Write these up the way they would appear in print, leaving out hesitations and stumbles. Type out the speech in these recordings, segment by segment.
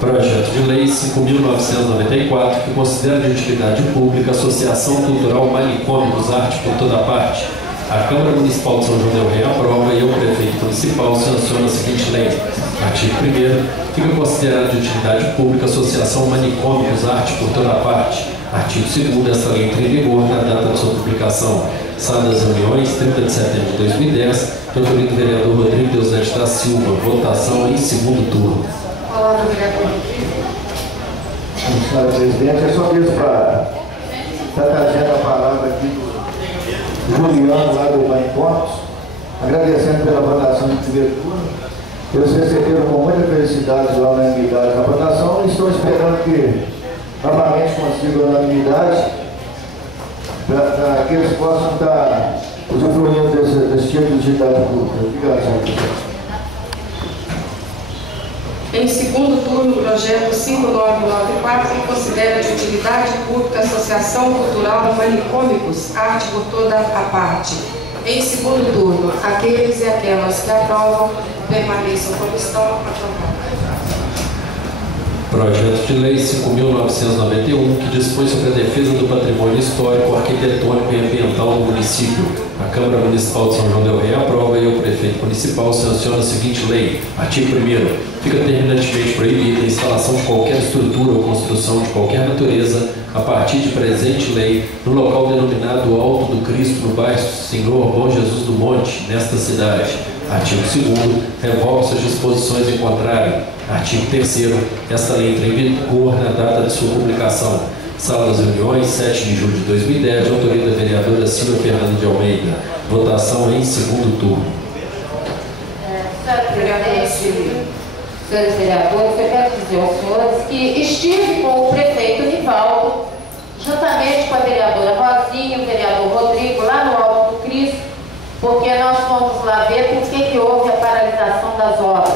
Projeto de Lei 5.994, que considera de utilidade pública a Associação Cultural Manicômicos Arte por Toda Parte. A Câmara Municipal de São João del Rei aprova e o Prefeito Municipal sanciona a seguinte lei. Artigo 1º. Fica considerada de utilidade pública a Associação Manicômicos Arte por Toda Parte. Artigo 2º. Esta lei entra em vigor na data de sua publicação. Sala das reuniões, 30 de setembro de 2010, de autoria do vereador Rodrigo Deusdete da Silva. Votação em segundo turno. Palavra do vereador Rodrigo. Senhora Presidente, é só mesmo para estar trazendo a palavra aqui do Juliano, lá do Manicômicos, agradecendo pela votação de primeiro turno. Eles receberam com muita felicidade lá na unanimidade da votação e estou esperando que novamente consigam a unanimidade para que eles possam estar usufruindo desse tipo de utilidade pública. Obrigado, senhor presidente. Em segundo turno, o projeto 5994, que considera de utilidade pública a Associação Cultural Manicômicos Arte por Toda a Parte. Em segundo turno, aqueles e aquelas que aprovam permaneçam como estão. Aprovados. Projeto de Lei 5.991, que dispõe sobre a defesa do patrimônio histórico, arquitetônico e ambiental do município. A Câmara Municipal de São João del Rei aprova e o Prefeito Municipal sanciona a seguinte lei. Artigo 1º. Fica terminantemente proibida a instalação de qualquer estrutura ou construção de qualquer natureza, a partir de presente lei, no local denominado Alto do Cristo, no bairro Senhor Bom Jesus do Monte, nesta cidade. Artigo 2º. Revoga-se as disposições em contrário. Artigo 3º. Esta lei entra em vigor na data de sua publicação. Sala das reuniões, 7 de julho de 2010, de autoria da vereadora Silvia Fernanda de Almeida. Votação em segundo turno. Senhora Presidente, senhores vereadores, eu quero dizer aos senhores que estive com o prefeito Nivaldo, juntamente com a vereadora Rosinha, o vereador Rodrigo, lá no Alto do Cristo, porque nós fomos lá ver por que houve a paralisação das obras.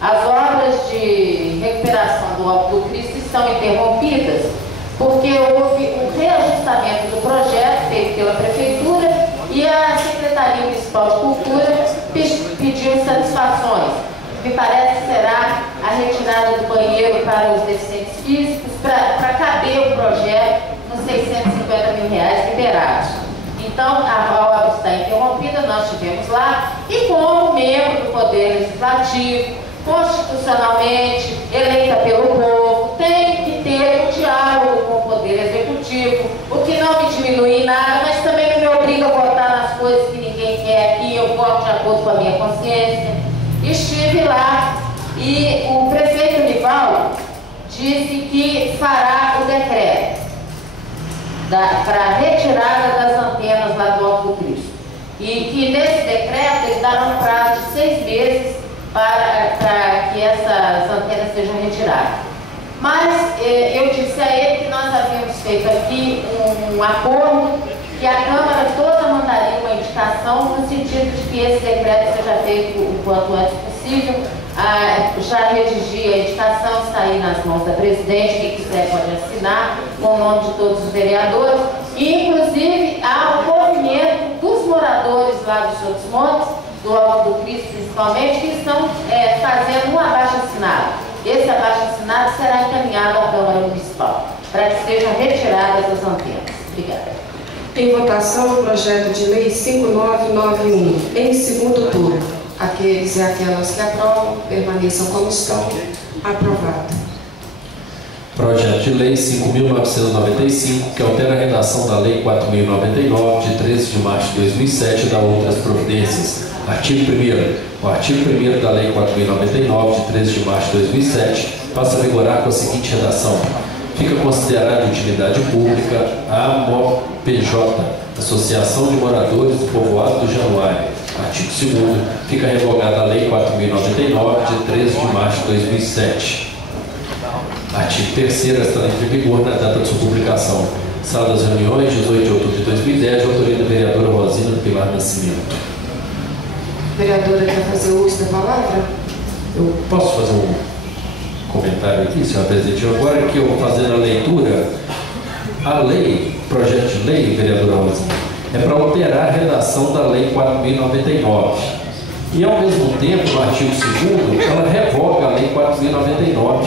As obras de recuperação do Alto do Cristo estão interrompidas porque houve um reajustamento do projeto feito pela Prefeitura e a Secretaria Municipal de Cultura pediu satisfações. Me parece que será a retirada do banheiro para os deficientes físicos para caber o projeto nos R$650 mil liberados. Então, a obra está interrompida, nós estivemos lá e como membro do Poder Legislativo, constitucionalmente eleita pelo povo, tem que ter um diálogo com o Poder Executivo, o que não me diminui em nada, mas também não me obriga a votar nas coisas que ninguém quer aqui, eu voto de acordo com a minha consciência. Estive lá e o prefeito Nivaldo disse que fará o decreto para a retirada das antenas lá do Alto do Cristo. E que nesse decreto ele dará um prazo de 6 meses para que essas antenas sejam retiradas. Mas eu disse a ele que nós havíamos feito aqui um acordo que a Câmara toda mandaria uma indicação no sentido de que esse decreto seja feito o quanto antes possível. Já redigi a indicação, está aí nas mãos da presidente, quem quiser pode assinar, com o nome de todos os vereadores. E, inclusive, há o movimento dos moradores lá dos Outros Montes, do Alto do Cristo principalmente, que estão fazendo um abaixo-assinado. Esse abaixo-assinado será encaminhado à Câmara Municipal, para que sejam retiradas as antenas. Obrigada. Em votação, o projeto de lei 5991, em segundo turno. Aqueles e aquelas que aprovam, permaneçam como estão. Aprovado. Projeto de Lei 5.995, que altera a redação da Lei 4.099, de 13 de março de 2007, e dá outras providências. Artigo 1º. O artigo 1º da Lei 4.099, de 13 de março de 2007, passa a vigorar com a seguinte redação. Fica considerada de utilidade pública a AMOPJ, Associação de Moradores do Povoado do Januário. Artigo 2º. Fica revogada a Lei 4.099, de 13 de março de 2007. Artigo 3º. Esta lei entra em vigor na data de sua publicação. Sala das reuniões, 18 de outubro de 2010, de autoria da vereadora Rosina do Pilar Nascimento. Vereadora, quer fazer uso da palavra? Eu posso fazer um comentário aqui, senhora presidente? Agora que eu vou fazendo a leitura, a lei, projeto de lei, vereadora Rosina, é para alterar a redação da Lei 4.099. E, ao mesmo tempo, no artigo 2º, ela revoga a Lei 4.099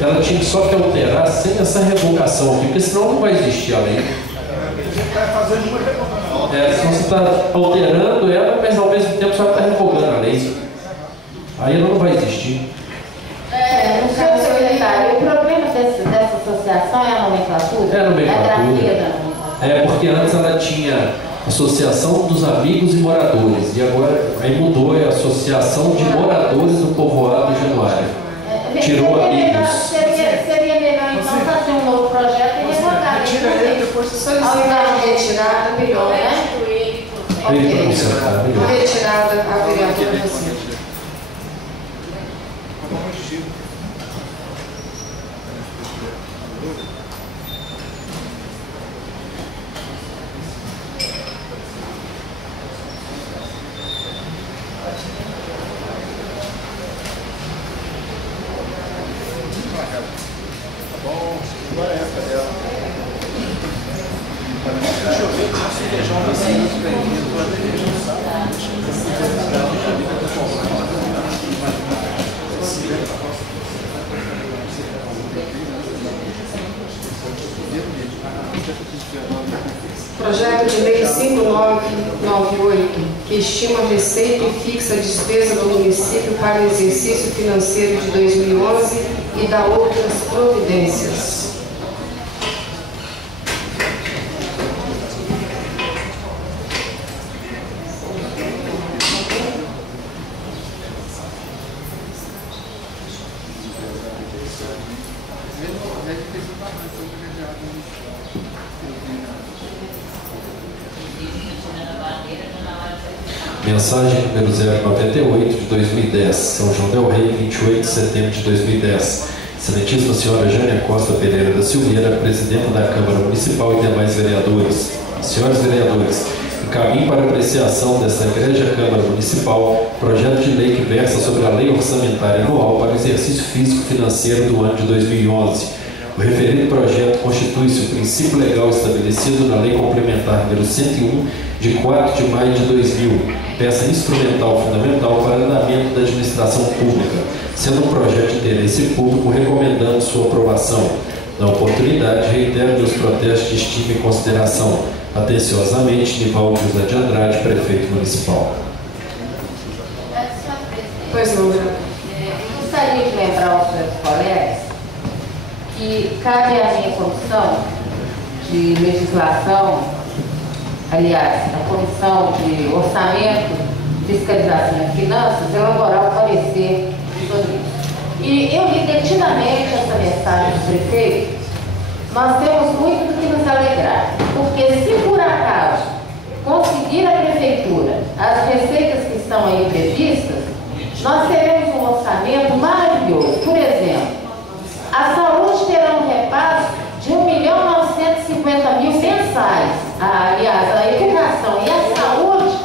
ela tinha só que alterar sem essa revogação aqui, porque senão não vai existir a lei. Senão você está alterando ela, mas ao mesmo tempo só está revogando a lei. Aí ela não vai existir. No seu secretário, o problema dessa associação é a nomenclatura? É a nomenclatura. A grafia da nomenclatura. Porque antes ela tinha Associação dos Amigos e Moradores, e agora aí mudou, é Associação de Moradores do Povoado de Januário. Tirou amigos. Seria melhor então fazer um novo projeto e revogar. Solicitado retirada, melhor, né? Retirada a vereadora Rosângela. Projeto de Lei 5998, que estima a receita e fixa a despesa do município para o exercício financeiro de 2011 e dá outras providências. Mensagem número 098 de 2010, São João del Rei, 28 de setembro de 2010. Excelentíssima senhora Jânia Costa Pereira da Silveira, presidente da Câmara Municipal e demais vereadores. Senhores vereadores, encaminho para apreciação desta Igreja Câmara Municipal projeto de lei que versa sobre a Lei Orçamentária Anual para o exercício físico-financeiro do ano de 2011. O referido projeto constitui-se o princípio legal estabelecido na Lei Complementar número 101, de 4 de maio de 2000, peça instrumental fundamental para andamento da administração pública, sendo um projeto de interesse público, recomendando sua aprovação. Na oportunidade, reitero meus protestos de estima e consideração. Atenciosamente, Nivaldo José de Andrade, prefeito municipal. Pois não, gostaria de lembrar aos senhores colegas que cabe à minha comissão de legislação, aliás, a comissão de orçamento, fiscalização e finanças, elaborar o parecer sobre isso. E eu li detidamente essa mensagem do prefeito. Nós temos muito do que nos alegrar, porque se por acaso conseguir a prefeitura as receitas que estão aí previstas, nós teremos um orçamento maravilhoso. Por exemplo, a saúde terá um repasse de 1.950.000 mensais. Aliás, a educação e a saúde,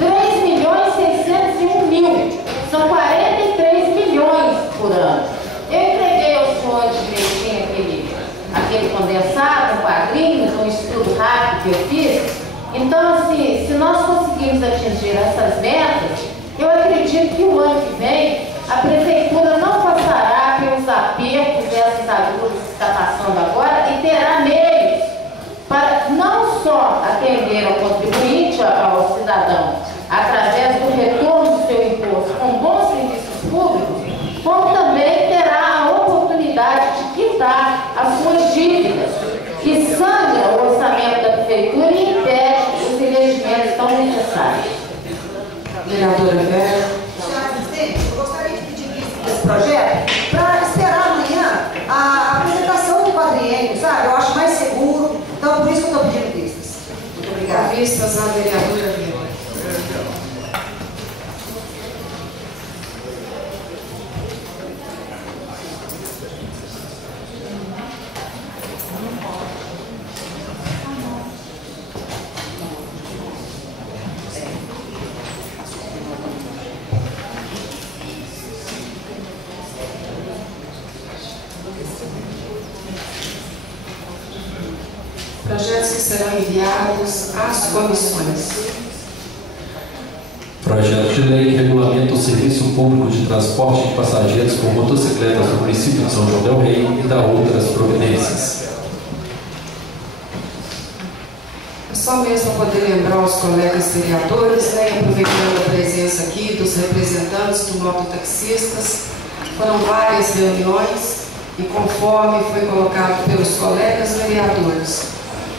3.601.000. São 43 milhões por ano. Eu entreguei aos senhores direitinho aquele condensado, um quadrinho, um estudo rápido que eu fiz. Então, assim, se nós conseguirmos atingir essas metas, eu acredito que o ano que vem a prefeitura não passará pelos apertos dessas agruras que está passando agora e terá meios para não só atender ao contribuinte, ao cidadão, através do retorno do seu imposto com bons serviços públicos, como também terá a oportunidade de quitar as suas dívidas, que sangra o orçamento da prefeitura e impede os investimentos tão necessários. Vereadora Vera. Eu gostaria de pedir vista desse projeto para esperar amanhã a apresentação do quadriênio, sabe? Eu acho mais seguro, então por isso que eu estou pedindo vistas. Muito obrigada. Vistas à vereadora Vera. Projetos que serão enviados às comissões. Projeto de lei que regulamenta o serviço público de transporte de passageiros por motocicletas do município de São João del Rei e da outras providências. Só mesmo poder lembrar aos colegas vereadores, né, aproveitando a presença aqui dos representantes do mototaxistas, foram várias reuniões e conforme foi colocado pelos colegas vereadores,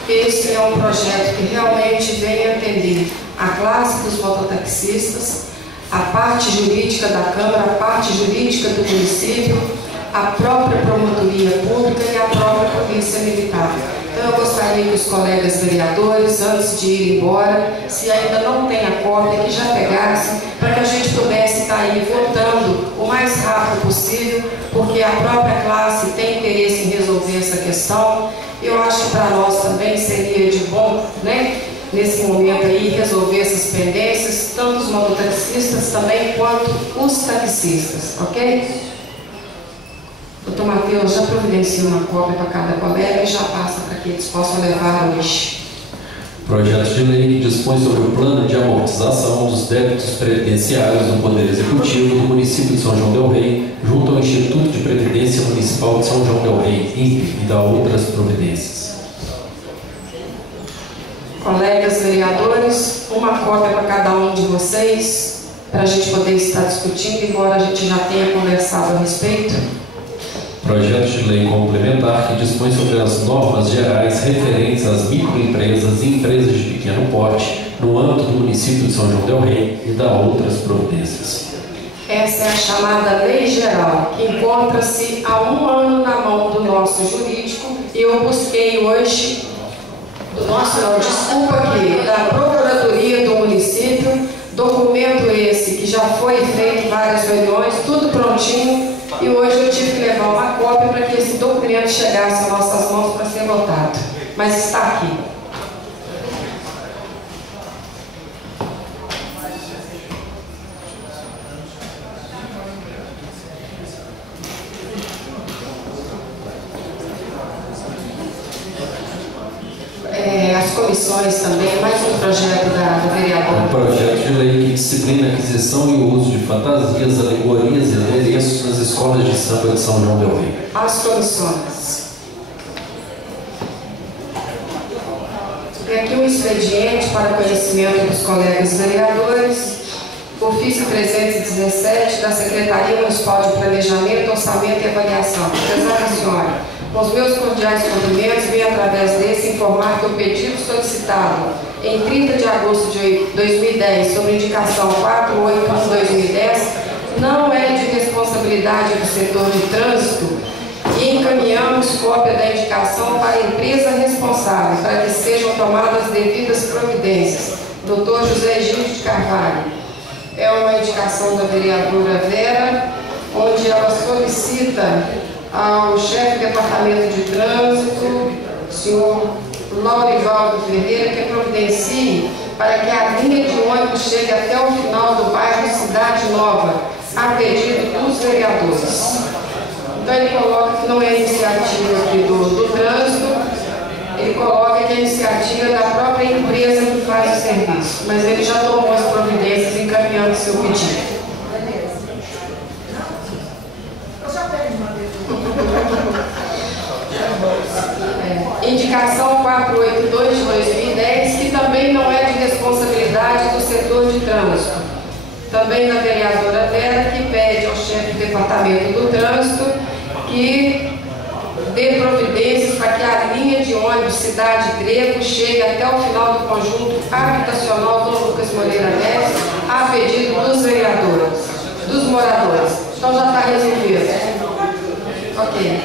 este é um projeto que realmente vem atender a classe dos mototaxistas, a parte jurídica da Câmara, a parte jurídica do município, a própria promotoria pública e a própria polícia militar. Então eu gostaria que os colegas vereadores, antes de ir embora, se ainda não tem a cópia, que já pegassem, para que a gente pudesse estar aí votando o mais rápido possível, porque a própria classe tem interesse em resolver essa questão. Eu acho que para nós também seria de bom, né, nesse momento aí, resolver essas pendências, tanto os mototaxistas também, quanto os taxistas, ok? Doutor Matheus já providencia uma cópia para cada colega e já passa para que eles possam levar hoje. Projeto de lei que dispõe sobre o plano de amortização dos débitos previdenciários do Poder Executivo do município de São João del Rei, junto ao Instituto de Previdência Municipal de São João del Rei, INPE, e da outras providências. Colegas vereadores, uma cópia para cada um de vocês, para a gente poder estar discutindo, embora a gente já tenha conversado a respeito. Projeto de lei complementar que dispõe sobre as normas gerais referentes às microempresas e empresas de pequeno porte no âmbito do município de São João del Rei e da outras providências. Essa é a chamada Lei Geral, que encontra-se há 1 ano na mão do nosso jurídico, e eu busquei hoje, da Procuradoria do município, documento esse que já foi feito em várias reuniões, tudo prontinho, e hoje eu tive que levar uma cópia para que esse documento chegasse às nossas mãos para ser votado. Mas está aqui. As comissões também, mais um projeto da vereadora. Um projeto de lei que disciplina a aquisição e o uso de fantasias, alegorias e adereços nas escolas de samba de São João del Rei. As comissões. Tem aqui um expediente para conhecimento dos colegas vereadores, ofício 317 da Secretaria Municipal de Planejamento, Orçamento e Avaliação. Prezada senhora, com os meus cordiais cumprimentos, venho através desse informar que o pedido solicitado em 30 de agosto de 2010, sobre indicação 481/2010, não é de responsabilidade do setor de trânsito e encaminhamos cópia da indicação para a empresa responsável, para que sejam tomadas as devidas providências. Dr. José Gildo de Carvalho. É uma indicação da vereadora Vera, onde ela solicita ao chefe do Departamento de Trânsito, senhor Laurivaldo Ferreira, que providencie para que a linha de ônibus chegue até o final do bairro Cidade Nova, a pedido dos vereadores. Então ele coloca que não é iniciativa aqui do trânsito, ele coloca que é iniciativa da própria empresa que faz o serviço, mas ele já tomou as providências encaminhando seu pedido. Indicação 482 de 2010, que também não é de responsabilidade do setor de trânsito. Também da vereadora Vera, que pede ao chefe do Departamento do Trânsito que dê providências para que a linha de ônibus Cidade Grego chegue até o final do conjunto habitacional do Lucas Moreira Neves, a pedido dos vereadores, dos moradores. Então já está resolvido. Ok.